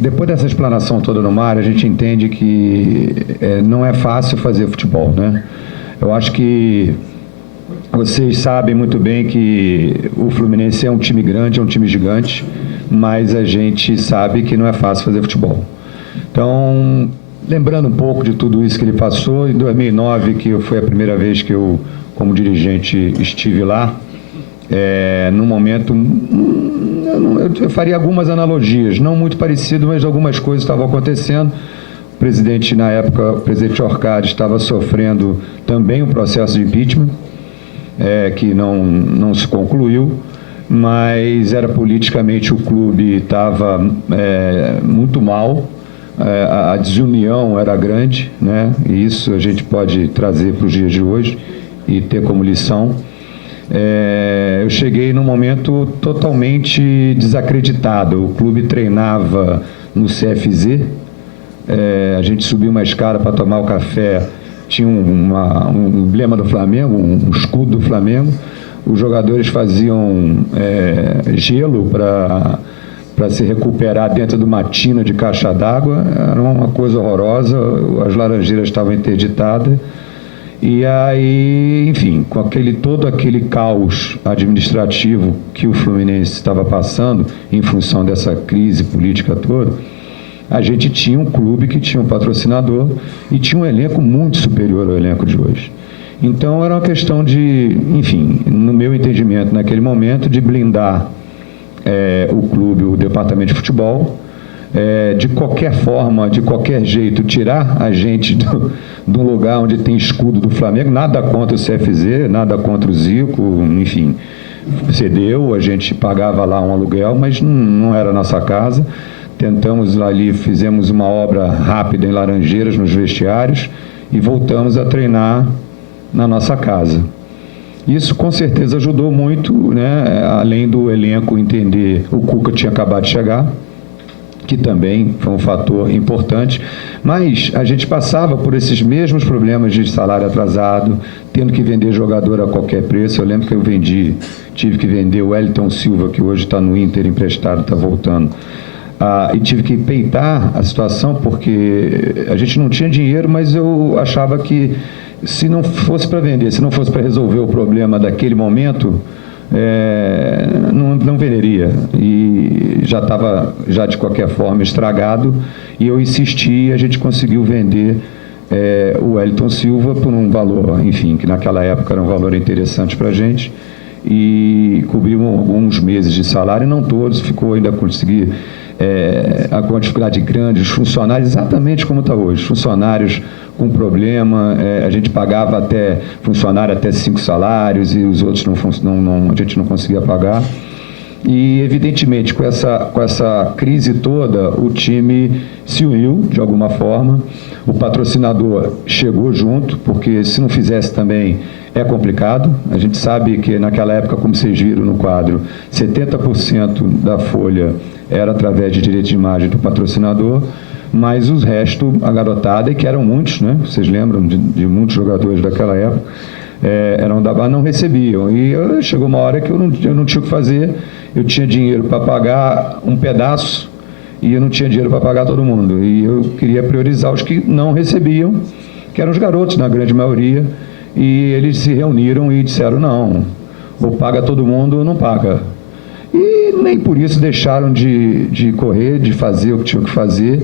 depois dessa explanação toda no Mário, a gente entende que não é fácil fazer futebol, né? Eu acho que vocês sabem muito bem que o Fluminense é um time grande, é um time gigante, mas a gente sabe que não é fácil fazer futebol. Então, lembrando um pouco de tudo isso que ele passou, em 2009, que foi a primeira vez que eu, como dirigente, estive lá, num momento, eu faria algumas analogias, não muito parecido, mas algumas coisas estavam acontecendo. O presidente, na época, o presidente Orcade, estava sofrendo também um processo de impeachment, que não se concluiu, mas era politicamente, o clube estava muito mal, a desunião era grande, né? E isso a gente pode trazer para os dias de hoje e ter como lição. Eu cheguei num momento totalmente desacreditado. O clube treinava no CFZ, a gente subiu uma escada para tomar o café, tinha um emblema do Flamengo, um escudo do Flamengo. Os jogadores faziam gelo para se recuperar dentro de uma tina de caixa d'água. Era uma coisa horrorosa, as laranjeiras estavam interditadas. E aí, enfim, com todo aquele caos administrativo que o Fluminense estava passando, em função dessa crise política toda, a gente tinha um clube que tinha um patrocinador e tinha um elenco muito superior ao elenco de hoje. Então, era uma questão de, enfim, no meu entendimento, naquele momento, de blindar o clube, o departamento de futebol, de qualquer forma, de qualquer jeito, tirar a gente do lugar onde tem escudo do Flamengo. Nada contra o CFZ, nada contra o Zico, enfim, cedeu, a gente pagava lá um aluguel, mas não era nossa casa. Tentamos lá ali, fizemos uma obra rápida em Laranjeiras, nos vestiários, e voltamos a treinar na nossa casa. Isso com certeza ajudou muito, né? Além do elenco entender, o Cuca tinha acabado de chegar, que também foi um fator importante, mas a gente passava por esses mesmos problemas de salário atrasado, tendo que vender jogador a qualquer preço. Eu lembro que eu tive que vender o Wellington Silva, que hoje está no Inter emprestado, está voltando, e tive que peitar a situação, porque a gente não tinha dinheiro, mas eu achava que se não fosse para vender, se não fosse para resolver o problema daquele momento, não venderia, e já estava de qualquer forma estragado, e eu insisti, e a gente conseguiu vender o Wellington Silva por um valor, enfim, que naquela época era um valor interessante para a gente, e cobriu alguns meses de salário, não todos, ainda consegui com uma dificuldade grande, os funcionários, exatamente como está hoje, funcionários com problema, a gente pagava funcionário até 5 salários, e os outros a gente não conseguia pagar. E, evidentemente, com essa crise toda, o time se uniu, de alguma forma. O patrocinador chegou junto, porque se não fizesse também é complicado. A gente sabe que naquela época, como vocês viram no quadro, 70% da folha era através de direito de imagem do patrocinador, mas o resto, a garotada, e que eram muitos, né? Vocês lembram de muitos jogadores daquela época, eram da base, não recebiam. E chegou uma hora que eu não tinha o que fazer, eu tinha dinheiro para pagar um pedaço e eu não tinha dinheiro para pagar todo mundo. E eu queria priorizar os que não recebiam, que eram os garotos, na grande maioria, e eles se reuniram e disseram, não, ou paga todo mundo ou não paga. E nem por isso deixaram de correr, de fazer o que tinham que fazer.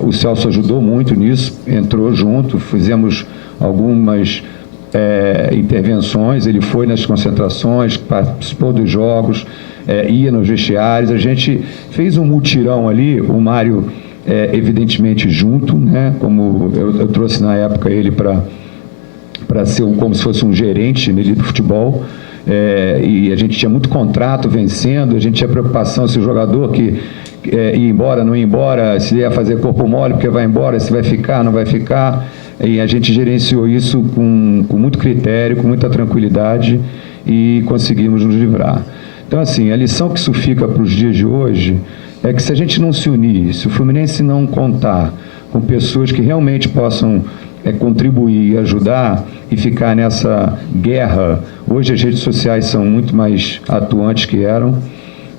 O Celso ajudou muito nisso, entrou junto, fizemos algumas intervenções, ele foi nas concentrações, participou dos jogos, ia nos vestiários, a gente fez um mutirão ali, o Mário evidentemente junto, né, como eu trouxe na época ele para ser como se fosse um gerente nele do futebol, e a gente tinha muito contrato vencendo, a gente tinha preocupação se o jogador que ir embora, não ir embora, se ia fazer corpo mole porque vai embora, se vai ficar, não vai ficar, e a gente gerenciou isso com muito critério, com muita tranquilidade, e conseguimos nos livrar. Então, assim, a lição que isso fica para os dias de hoje é que se a gente não se unir, se o Fluminense não contar com pessoas que realmente possam contribuir e ajudar e ficar nessa guerra, hoje as redes sociais são muito mais atuantes que eram,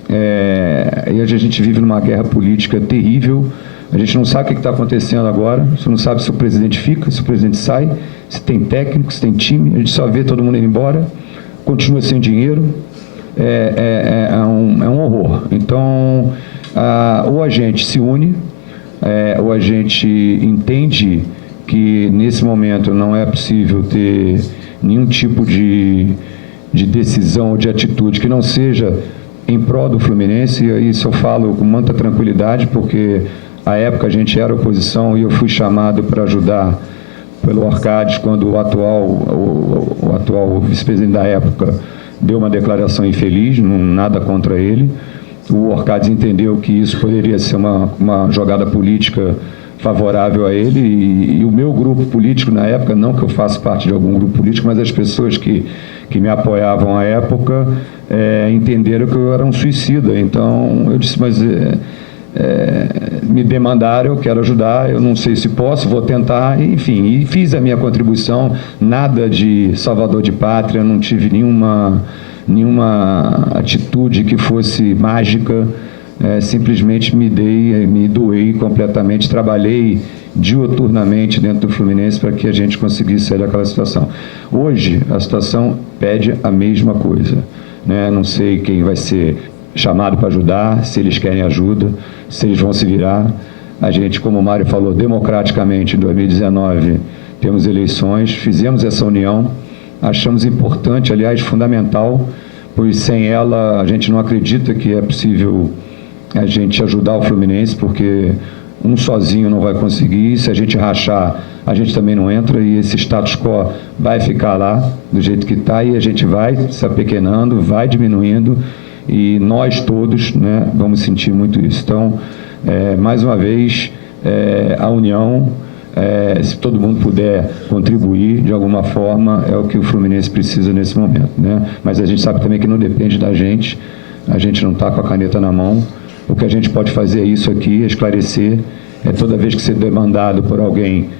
E hoje a gente vive numa guerra política terrível. A gente não sabe o que está acontecendo agora. Você não sabe se o presidente fica, se o presidente sai, se tem técnico, se tem time. A gente só vê todo mundo indo embora, continua sem dinheiro. É um horror. Então, ou a gente se une, ou a gente entende que nesse momento não é possível ter nenhum tipo de decisão ou de atitude que não seja em prol do Fluminense. E isso eu falo com muita tranquilidade, porque à época a gente era oposição e eu fui chamado para ajudar pelo Orcades quando o atual vice-presidente da época deu uma declaração infeliz, nada contra ele. O Orcades entendeu que isso poderia ser uma jogada política favorável a ele e o meu grupo político na época, não que eu faça parte de algum grupo político, mas as pessoas que me apoiavam à época entenderam que eu era um suicida. Então eu disse, mas me demandaram, eu quero ajudar, eu não sei se posso, vou tentar, enfim, e fiz a minha contribuição, nada de salvador de pátria, não tive nenhuma atitude que fosse mágica, simplesmente me doei completamente, trabalhei diuturnamente dentro do Fluminense para que a gente conseguisse sair daquela situação. Hoje, a situação pede a mesma coisa, né? Não sei quem vai ser chamado para ajudar, se eles querem ajuda, se eles vão se virar. A gente, como o Mário falou, democraticamente, em 2019, temos eleições, fizemos essa união, achamos importante, aliás, fundamental, pois sem ela a gente não acredita que é possível a gente ajudar o Fluminense, porque um sozinho não vai conseguir, se a gente rachar, a gente também não entra, e esse status quo vai ficar lá, do jeito que está, e a gente vai se apequenando, vai diminuindo, e nós todos, né, vamos sentir muito isso. Então, mais uma vez, a união, se todo mundo puder contribuir de alguma forma, é o que o Fluminense precisa nesse momento, né? Mas a gente sabe também que não depende da gente, a gente não está com a caneta na mão. O que a gente pode fazer é isso aqui, esclarecer, toda vez que ser demandado por alguém,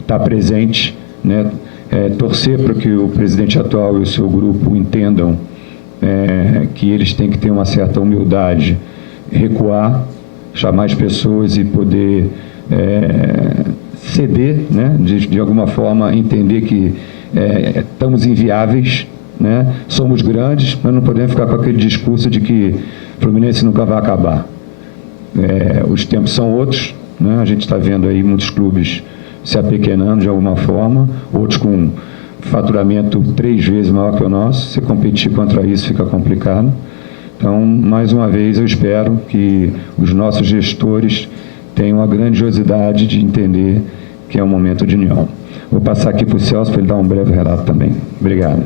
estar presente, né? Torcer para que o presidente atual e o seu grupo entendam que eles têm que ter uma certa humildade, recuar, chamar as pessoas e poder ceder, né? De alguma forma entender que estamos inviáveis, né? Somos grandes, mas não podemos ficar com aquele discurso de que o Fluminense nunca vai acabar. Os tempos são outros, né? A gente está vendo aí muitos clubes se apequenando de alguma forma, outros com faturamento 3 vezes maior que o nosso. Se competir contra isso fica complicado. Então, mais uma vez, eu espero que os nossos gestores tenham a grandiosidade de entender que é um momento de união. Vou passar aqui para o Celso para ele dar um breve relato também. Obrigado.